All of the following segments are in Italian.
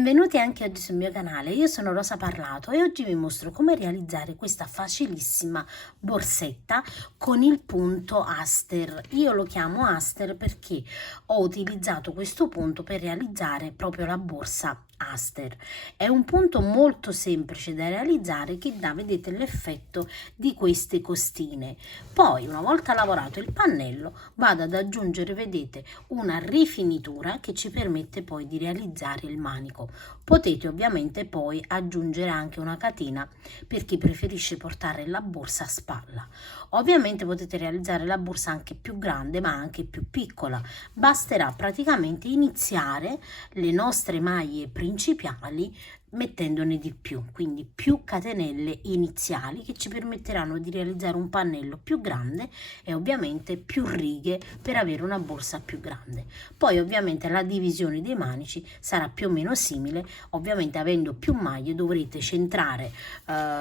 Benvenuti anche oggi sul mio canale, io sono Rosa Parlato e oggi vi mostro come realizzare questa facilissima borsetta con il punto Aster. Io lo chiamo Aster perché ho utilizzato questo punto per realizzare proprio la borsa Aster. È un punto molto semplice da realizzare che dà, vedete, l'effetto di queste costine. Poi, una volta lavorato il pannello, vado ad aggiungere, vedete, una rifinitura che ci permette poi di realizzare il manico. Potete ovviamente poi aggiungere anche una catena per chi preferisce portare la borsa a spalla. Ovviamente potete realizzare la borsa anche più grande ma anche più piccola. Basterà praticamente iniziare le nostre maglie principali mettendone di più, quindi più catenelle iniziali che ci permetteranno di realizzare un pannello più grande e ovviamente più righe per avere una borsa più grande. Poi ovviamente la divisione dei manici sarà più o meno simile, ovviamente avendo più maglie dovrete centrare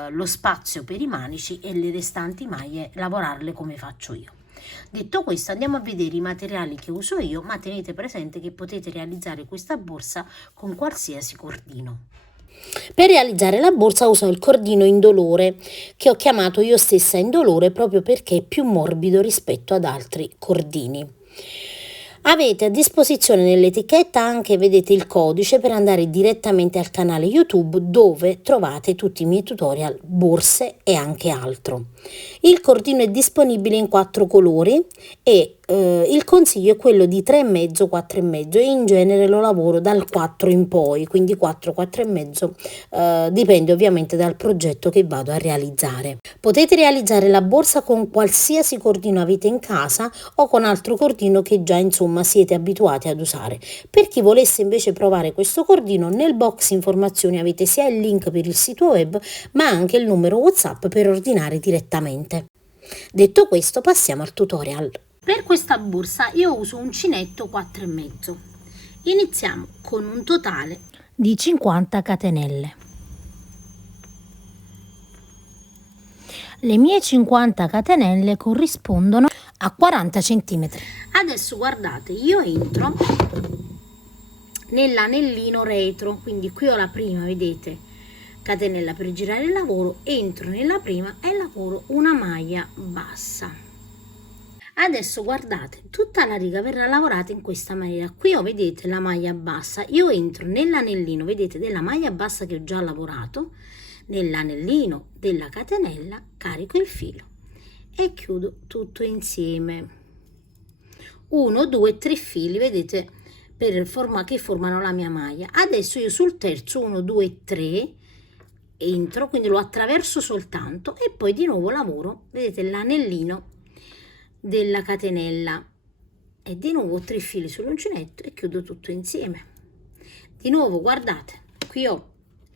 lo spazio per i manici e le restanti maglie lavorarle come faccio io. Detto questo, andiamo a vedere i materiali che uso io, ma tenete presente che potete realizzare questa borsa con qualsiasi cordino. Per realizzare la borsa uso il cordino indolore, che ho chiamato io stessa indolore proprio perché è più morbido rispetto ad altri cordini. Avete a disposizione nell'etichetta anche, vedete, il codice per andare direttamente al canale YouTube dove trovate tutti i miei tutorial borse e anche altro. Il cordino è disponibile in 4 colori e il consiglio è quello di 3,5, 4,5 e in genere lo lavoro dal 4 in poi, quindi 4, 4,5, dipende ovviamente dal progetto che vado a realizzare. Potete realizzare la borsa con qualsiasi cordino avete in casa o con altro cordino che già insomma siete abituati ad usare. Per chi volesse invece provare questo cordino, nel box informazioni avete sia il link per il sito web ma anche il numero WhatsApp per ordinare direttamente. Detto questo, passiamo al tutorial. Per questa borsa io uso un uncinetto 4,5. Iniziamo con un totale di 50 catenelle. Le mie 50 catenelle corrispondono a 40 cm. Adesso guardate, io entro nell'anellino retro, quindi qui ho la prima, vedete, catenella per girare il lavoro, entro nella prima e lavoro una maglia bassa. Adesso guardate, tutta la riga verrà lavorata in questa maniera. Qui ho, vedete, la maglia bassa, io entro nell'anellino, vedete, della maglia bassa che ho già lavorato, nell'anellino della catenella, carico il filo e chiudo tutto insieme. 1, 2, 3 fili, vedete, che formano la mia maglia. Adesso io sul terzo 1, 2, 3 entro, quindi lo attraverso soltanto e poi di nuovo lavoro, vedete, l'anellino della catenella e di nuovo 3 fili sull'uncinetto e chiudo tutto insieme. Di nuovo guardate, qui ho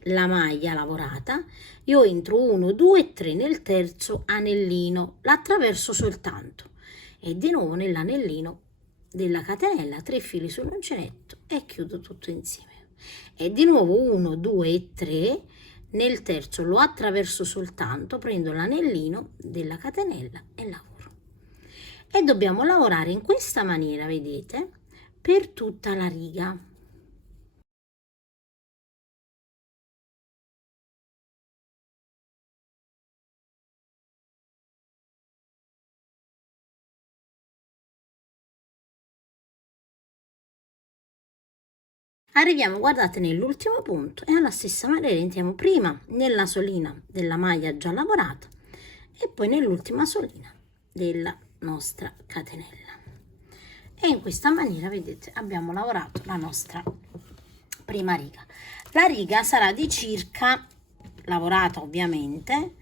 la maglia lavorata, io entro 1, 2, 3 nel terzo anellino, l'attraverso soltanto e di nuovo nell'anellino della catenella 3 fili sull'uncinetto e chiudo tutto insieme e di nuovo 1, 2 e 3 nel terzo lo attraverso soltanto, prendo l'anellino della catenella e lavoro. E dobbiamo lavorare in questa maniera, vedete, per tutta la riga. Arriviamo, guardate, nell'ultimo punto e alla stessa maniera entriamo prima nella solina della maglia già lavorata e poi nell'ultima solina della nostra catenella. E in questa maniera, vedete, abbiamo lavorato la nostra prima riga. La riga sarà di circa, lavorata ovviamente,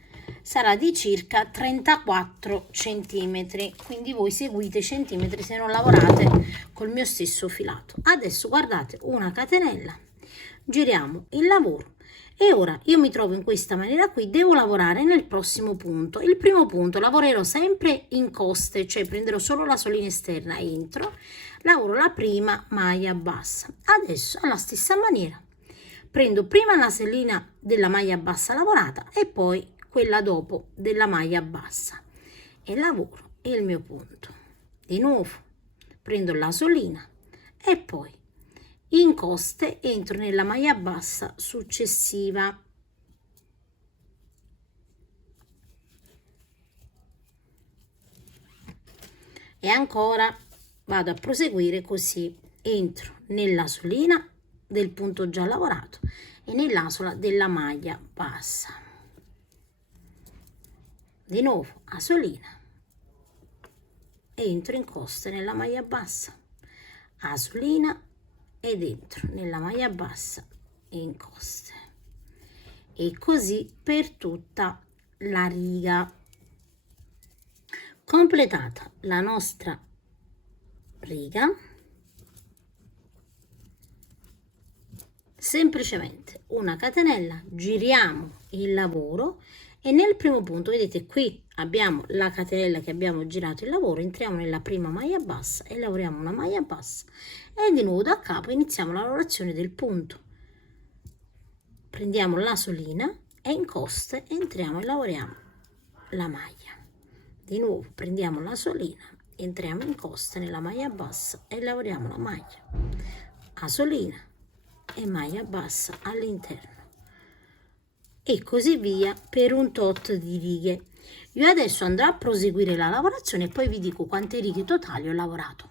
sarà di circa 34 centimetri, quindi voi seguite i centimetri se non lavorate col mio stesso filato. Adesso guardate, una catenella, giriamo il lavoro e ora io mi trovo in questa maniera qui, devo lavorare nel prossimo punto. Il primo punto lavorerò sempre in coste, cioè prenderò solo la solina esterna, entro, lavoro la prima maglia bassa. Adesso alla stessa maniera prendo prima la solina della maglia bassa lavorata e poi quella dopo della maglia bassa e lavoro il mio punto. Di nuovo prendo la solina e poi incoste, entro nella maglia bassa successiva. E ancora vado a proseguire così, entro nella solina del punto già lavorato e nell'asola della maglia bassa, di nuovo asolina, entro in coste nella maglia bassa, asolina ed entro nella maglia bassa in coste, e così per tutta la riga. Completata la nostra riga, semplicemente una catenella, giriamo il lavoro e nel primo punto, vedete qui abbiamo la catenella che abbiamo girato il lavoro, entriamo nella prima maglia bassa e lavoriamo una maglia bassa e di nuovo da capo iniziamo la lavorazione del punto. Prendiamo la solina e in coste entriamo e lavoriamo la maglia. Di nuovo prendiamo la solina, entriamo in coste nella maglia bassa e lavoriamo la maglia, asolina e maglia bassa all'interno, e così via per un tot di righe. Io adesso andrò a proseguire la lavorazione e poi vi dico quante righe totali ho lavorato.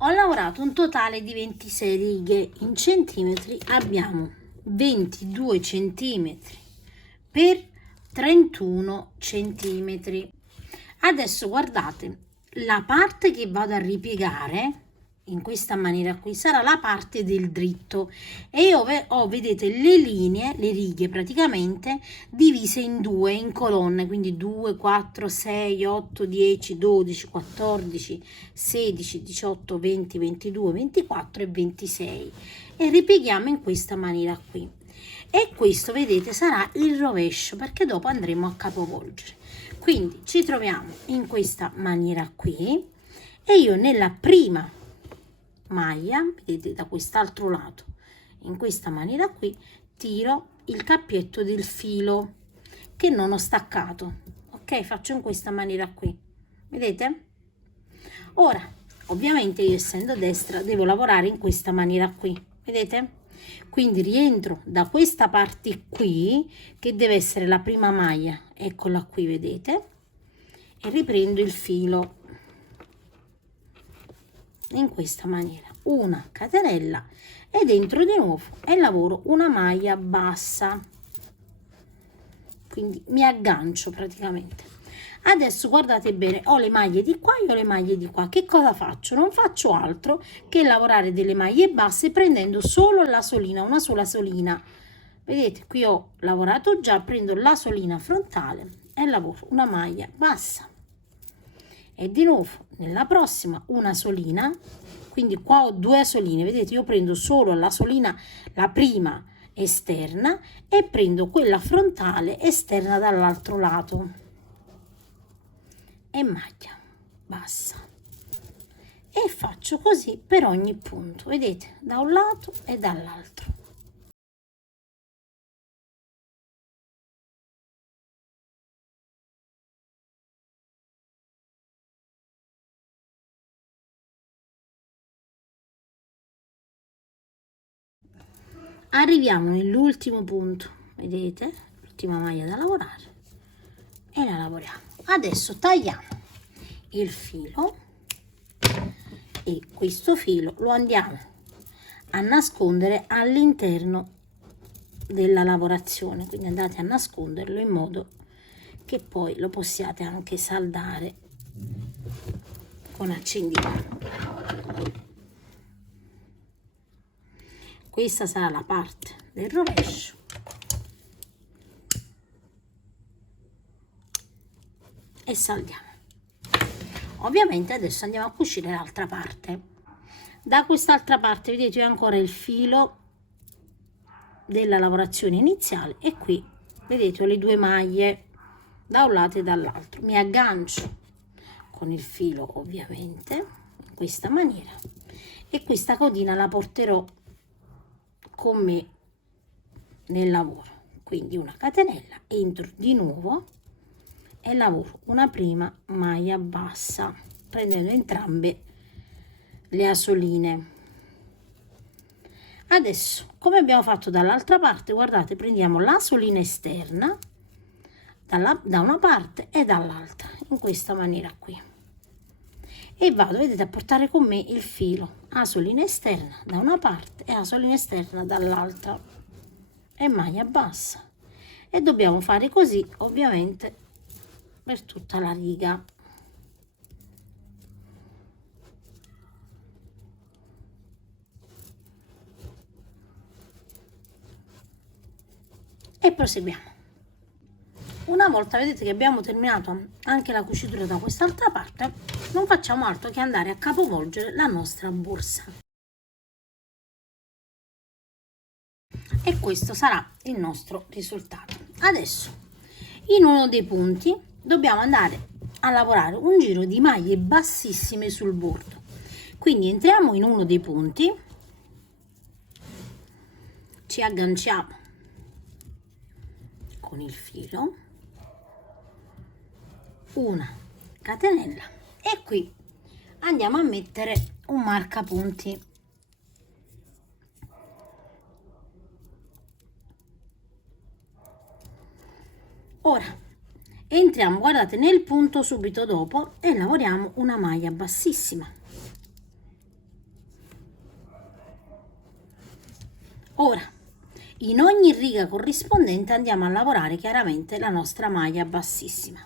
Ho lavorato un totale di 26 righe. In centimetri abbiamo 22 centimetri per 31 centimetri. Adesso guardate, la parte che vado a ripiegare in questa maniera qui sarà la parte del dritto e io ho, vedete, le linee, le righe praticamente divise in due, in colonne, quindi 2, 4, 6, 8, 10, 12, 14, 16, 18, 20, 22, 24 e 26 e ripieghiamo in questa maniera qui. E questo, vedete, sarà il rovescio perché dopo andremo a capovolgere. Quindi ci troviamo in questa maniera qui e io nella prima maglia, vedete, da quest'altro lato, in questa maniera qui, tiro il cappietto del filo che non ho staccato. Ok, faccio in questa maniera qui, vedete? Ora, ovviamente io essendo destra devo lavorare in questa maniera qui, vedete? Quindi rientro da questa parte qui che deve essere la prima maglia, eccola qui, vedete, e riprendo il filo in questa maniera, una catenella ed entro di nuovo e lavoro una maglia bassa, quindi mi aggancio praticamente. Adesso guardate bene, ho le maglie di qua e ho le maglie di qua. Che cosa faccio? Non faccio altro che lavorare delle maglie basse prendendo solo la solina, una sola solina. Vedete, qui ho lavorato già, prendo la solina frontale e lavoro una maglia bassa. E di nuovo nella prossima una solina, quindi qua ho due soline, vedete, io prendo solo la solina, la prima esterna, e prendo quella frontale esterna dall'altro lato. E maglia bassa e faccio così per ogni punto, vedete, da un lato e dall'altro. Arriviamo nell'ultimo punto, vedete, l'ultima maglia da lavorare e la lavoriamo. Adesso tagliamo il filo e questo filo lo andiamo a nascondere all'interno della lavorazione, quindi andate a nasconderlo in modo che poi lo possiate anche saldare con accendino. Questa sarà la parte del rovescio e saldiamo. Ovviamente adesso andiamo a cucire l'altra parte. Da quest'altra parte, vedete, ho ancora il filo della lavorazione iniziale e qui, vedete, ho le due maglie da un lato e dall'altro. Mi aggancio con il filo, ovviamente, in questa maniera, e questa codina la porterò con me nel lavoro. Quindi una catenella, entro di nuovo e lavoro una prima maglia bassa prendendo entrambe le asoline Adesso, come abbiamo fatto dall'altra parte, guardate, prendiamo la solina esterna da una parte e dall'altra, in questa maniera qui, e vado, vedete, a portare con me il filo a solina esterna da una parte e a solina esterna dall'altra, e maglia bassa, e dobbiamo fare così ovviamente per tutta la riga. E proseguiamo. Una volta vedete che abbiamo terminato anche la cucitura da quest'altra parte, non facciamo altro che andare a capovolgere la nostra borsa. E questo sarà il nostro risultato. Adesso, in uno dei punti, dobbiamo andare a lavorare un giro di maglie bassissime sul bordo. Quindi entriamo in uno dei punti, ci agganciamo con il filo, una catenella, e qui andiamo a mettere un marcapunti. Ora entriamo, guardate, nel punto subito dopo e lavoriamo una maglia bassissima. Ora in ogni riga corrispondente andiamo a lavorare chiaramente la nostra maglia bassissima.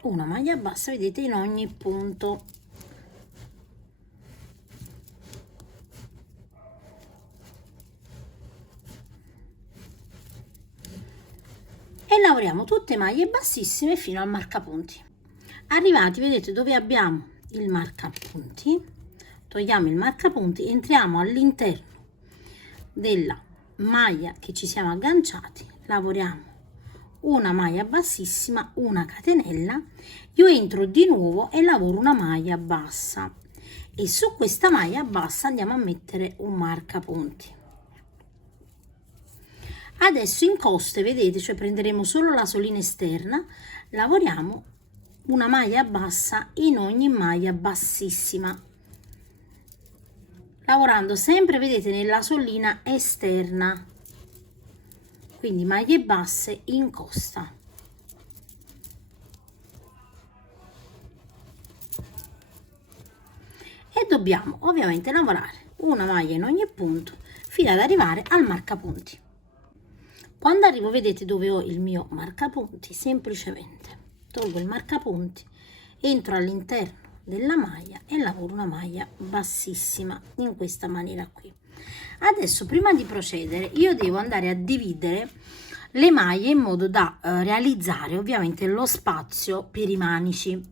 Una maglia bassa, vedete, in ogni punto. E lavoriamo tutte maglie bassissime fino al marcapunti. Arrivati, vedete, dove abbiamo il marcapunti, togliamo il marcapunti, entriamo all'interno della maglia che ci siamo agganciati, lavoriamo una maglia bassissima, una catenella, io entro di nuovo e lavoro una maglia bassa, e su questa maglia bassa andiamo a mettere un marcapunti. Adesso in coste, vedete, cioè prenderemo solo la solina esterna, lavoriamo una maglia bassa in ogni maglia bassissima, lavorando sempre, vedete, nella solina esterna, quindi maglie basse in costa. E dobbiamo ovviamente lavorare una maglia in ogni punto fino ad arrivare al marcapunti. Quando arrivo, vedete, dove ho il mio marcapunti, semplicemente tolgo il marcapunti, entro all'interno della maglia e lavoro una maglia bassissima in questa maniera qui. Adesso, prima di procedere, io devo andare a dividere le maglie in modo da realizzare ovviamente lo spazio per i manici.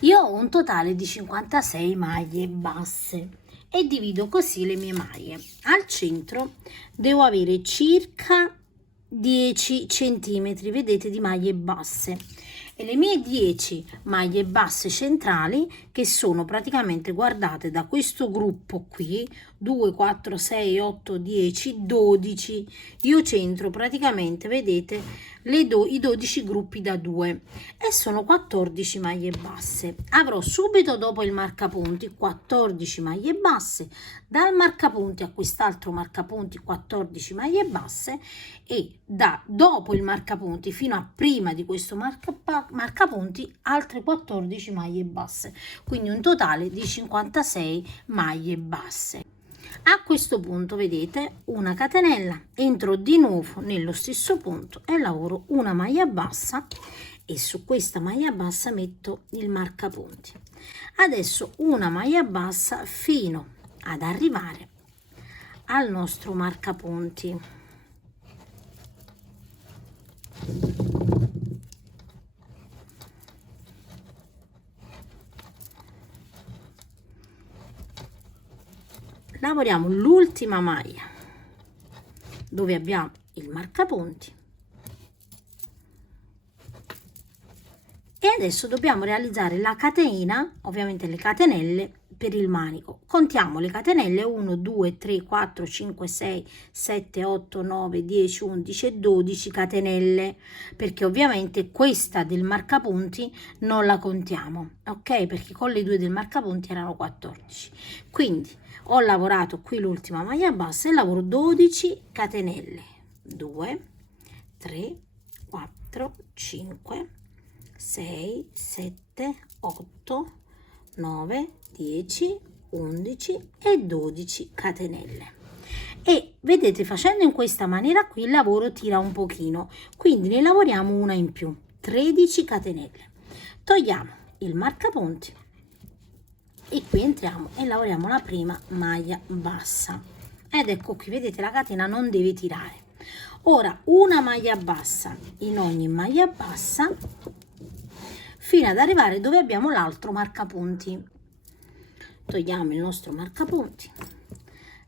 Io ho un totale di 56 maglie basse e divido così le mie maglie. Al centro devo avere circa 10 centimetri, vedete, di maglie basse, e le mie 10 maglie basse centrali, che sono praticamente, guardate, da questo gruppo qui, 2 4 6 8 10 12, io centro praticamente, vedete, i 12 gruppi da 2, e sono 14 maglie basse. Avrò subito dopo il marcapunti 14 maglie basse, dal marcapunti a quest'altro marcapunti 14 maglie basse, e da dopo il marcapunti fino a prima di questo marcapunti altre 14 maglie basse, quindi un totale di 56 maglie basse. A questo punto, vedete, una catenella, entro di nuovo nello stesso punto e lavoro una maglia bassa, e su questa maglia bassa metto il marcapunti. Adesso una maglia bassa fino ad arrivare al nostro marcapunti. Lavoriamo l'ultima maglia dove abbiamo il marcapunti, E adesso dobbiamo realizzare la catena, ovviamente le catenelle per il manico. Contiamo le catenelle: 1 2 3 4 5 6 7 8 9 10 11 e 12 catenelle, perché ovviamente questa del marcapunti non la contiamo, ok? Perché con le due del marcapunti erano 14. Quindi ho lavorato qui l'ultima maglia bassa e lavoro 12 catenelle: 2 3 4 5 6 7 8 9 10 11 e 12 catenelle. E vedete, facendo in questa maniera qui il lavoro tira un pochino, quindi ne lavoriamo una in più: 13 catenelle. Togliamo il marcapunti e qui entriamo e lavoriamo la prima maglia bassa, ed ecco qui, vedete, la catena non deve tirare. Ora una maglia bassa in ogni maglia bassa fino ad arrivare dove abbiamo l'altro marcapunti. Togliamo il nostro marcapunti,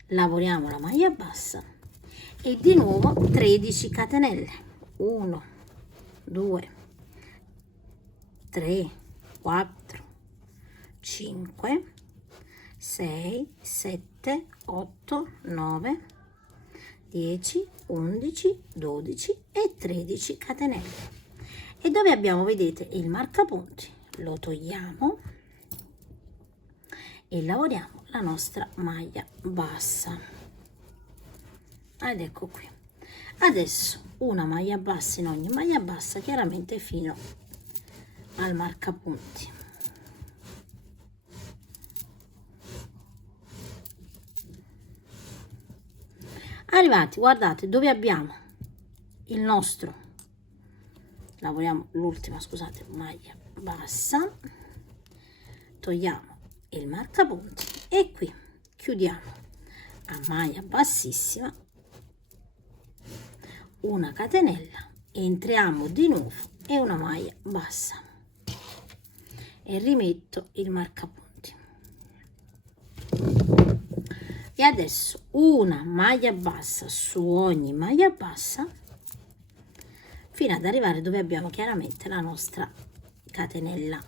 lavoriamo la maglia bassa e di nuovo 13 catenelle: 1 2 3 4 5 6 7 8 9 10 11 12 e 13 catenelle. E dove abbiamo, vedete, il marcapunti, lo togliamo e lavoriamo la nostra maglia bassa, ed ecco qui. Adesso una maglia bassa in ogni maglia bassa, chiaramente fino al marcapunti. Arrivati, guardate, dove abbiamo il nostro, lavoriamo l'ultima, scusate, maglia bassa, togliamo il marcapunti e qui chiudiamo a maglia bassissima, una catenella, entriamo di nuovo e una maglia bassa e rimetto il marcapunti. E adesso una maglia bassa su ogni maglia bassa fino ad arrivare dove abbiamo chiaramente la nostra catenella.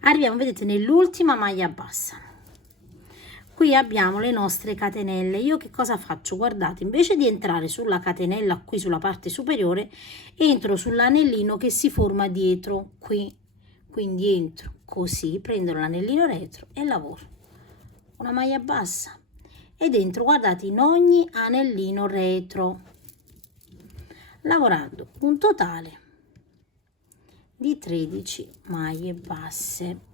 Arriviamo, vedete, nell'ultima maglia bassa. Qui abbiamo le nostre catenelle. Io che cosa faccio? Guardate, invece di entrare sulla catenella qui sulla parte superiore, entro sull'anellino che si forma dietro qui. Quindi entro così, prendo l'anellino retro e lavoro una maglia bassa e dentro, guardate, in ogni anellino retro, lavorando un totale di 13 maglie basse.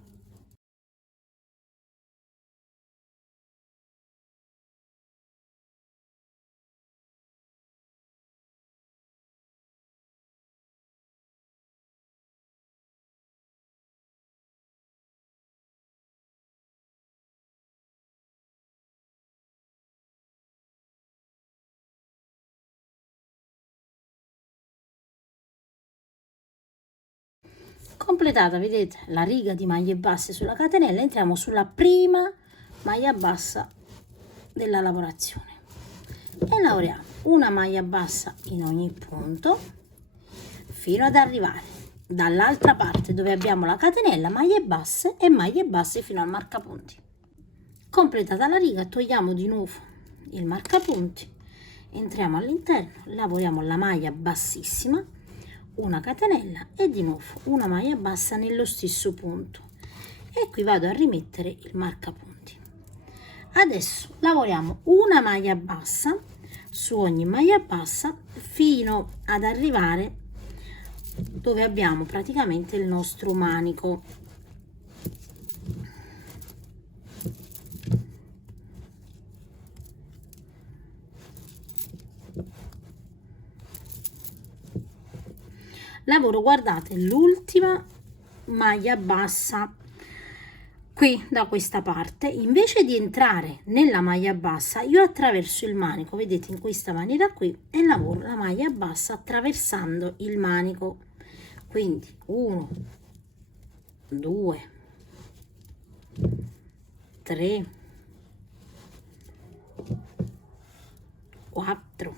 Completata, vedete, la riga di maglie basse sulla catenella, entriamo sulla prima maglia bassa della lavorazione e lavoriamo una maglia bassa in ogni punto fino ad arrivare dall'altra parte dove abbiamo la catenella, maglie basse fino al marcapunti. Completata la riga, togliamo di nuovo il marcapunti, entriamo all'interno, lavoriamo la maglia bassissima, una catenella e di nuovo una maglia bassa nello stesso punto e qui vado a rimettere il marcapunti. Adesso lavoriamo una maglia bassa su ogni maglia bassa fino ad arrivare dove abbiamo praticamente il nostro manico. Lavoro, guardate, l'ultima maglia bassa qui da questa parte. Invece di entrare nella maglia bassa, io attraverso il manico, vedete, in questa maniera qui, e lavoro la maglia bassa attraversando il manico. Quindi 1 2 3 4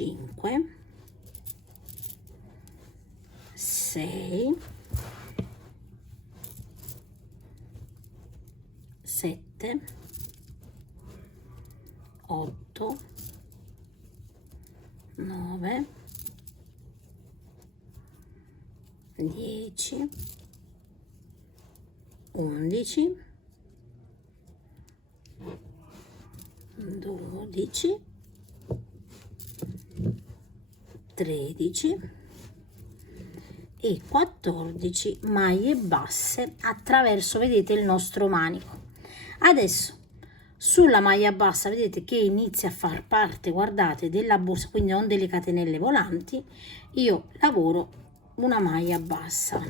5, 6, 7, 8, 9, 10, 11, 12, 13 e 14 maglie basse attraverso, vedete, il nostro manico. Adesso sulla maglia bassa vedete che inizia a far parte, guardate, della borsa, quindi non delle catenelle volanti. Io lavoro una maglia bassa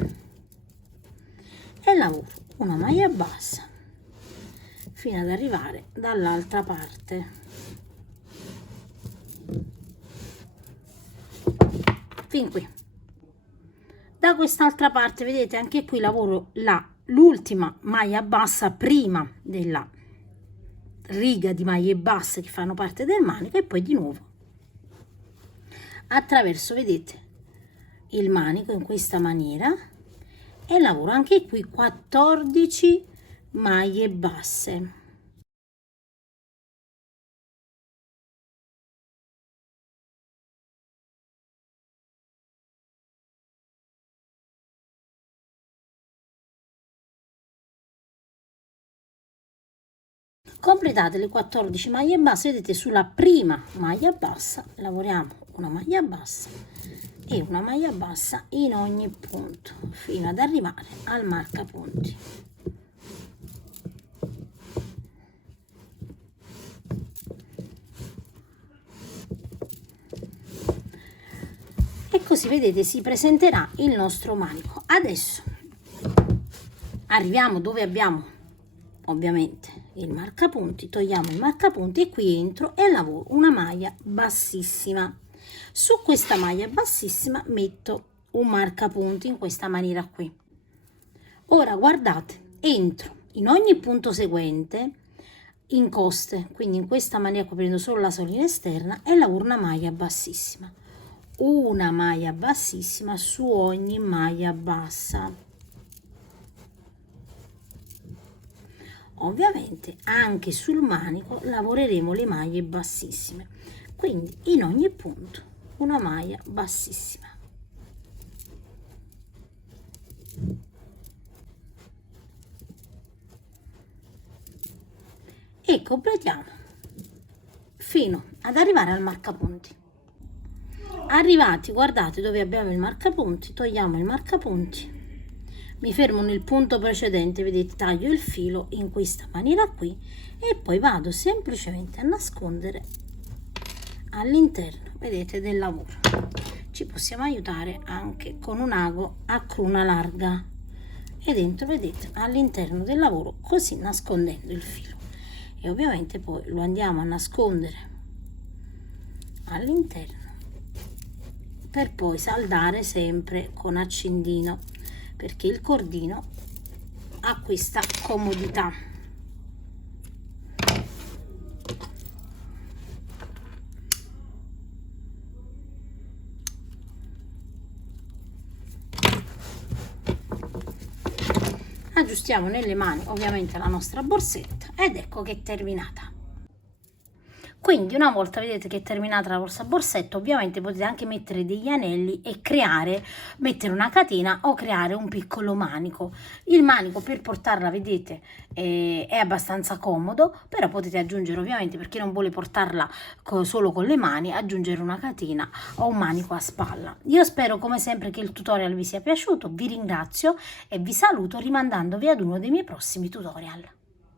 e lavoro una maglia bassa fino ad arrivare dall'altra parte, fin qui. Da quest'altra parte vedete, anche qui lavoro l'ultima maglia bassa prima della riga di maglie basse che fanno parte del manico, e poi di nuovo attraverso, vedete, il manico in questa maniera, e lavoro anche qui 14 maglie basse. Completate le 14 maglie basse, vedete, sulla prima maglia bassa lavoriamo una maglia bassa e una maglia bassa in ogni punto fino ad arrivare al marcapunti. E così, vedete, si presenterà il nostro manico. Adesso arriviamo dove abbiamo ovviamente il marcapunti, togliamo il marcapunti e qui entro e lavoro una maglia bassissima. Su questa maglia bassissima metto un marcapunti in questa maniera qui. Ora guardate, entro in ogni punto seguente in coste, quindi in questa maniera, coprendo solo la solina esterna, e lavoro una maglia bassissima, una maglia bassissima su ogni maglia bassa. Ovviamente anche sul manico lavoreremo le maglie bassissime, quindi in ogni punto una maglia bassissima. E completiamo fino ad arrivare al marcapunti. Arrivati, guardate, dove abbiamo il marcapunti, togliamo il marcapunti, mi fermo nel punto precedente, vedete, taglio il filo in questa maniera qui e poi vado semplicemente a nascondere all'interno, vedete, del lavoro. Ci possiamo aiutare anche con un ago a cruna larga e dentro, vedete, all'interno del lavoro, così nascondendo il filo, e ovviamente poi lo andiamo a nascondere all'interno per poi saldare sempre con accendino, perché il cordino ha questa comodità. Aggiustiamo nelle mani ovviamente la nostra borsetta ed ecco che è terminata. Quindi una volta vedete che è terminata la vostra borsetta, ovviamente potete anche mettere degli anelli e mettere una catena o creare un piccolo manico. Il manico per portarla, vedete, è abbastanza comodo, però potete aggiungere, ovviamente, per chi non vuole portarla solo con le mani, aggiungere una catena o un manico a spalla. Io spero come sempre che il tutorial vi sia piaciuto, vi ringrazio e vi saluto rimandandovi ad uno dei miei prossimi tutorial.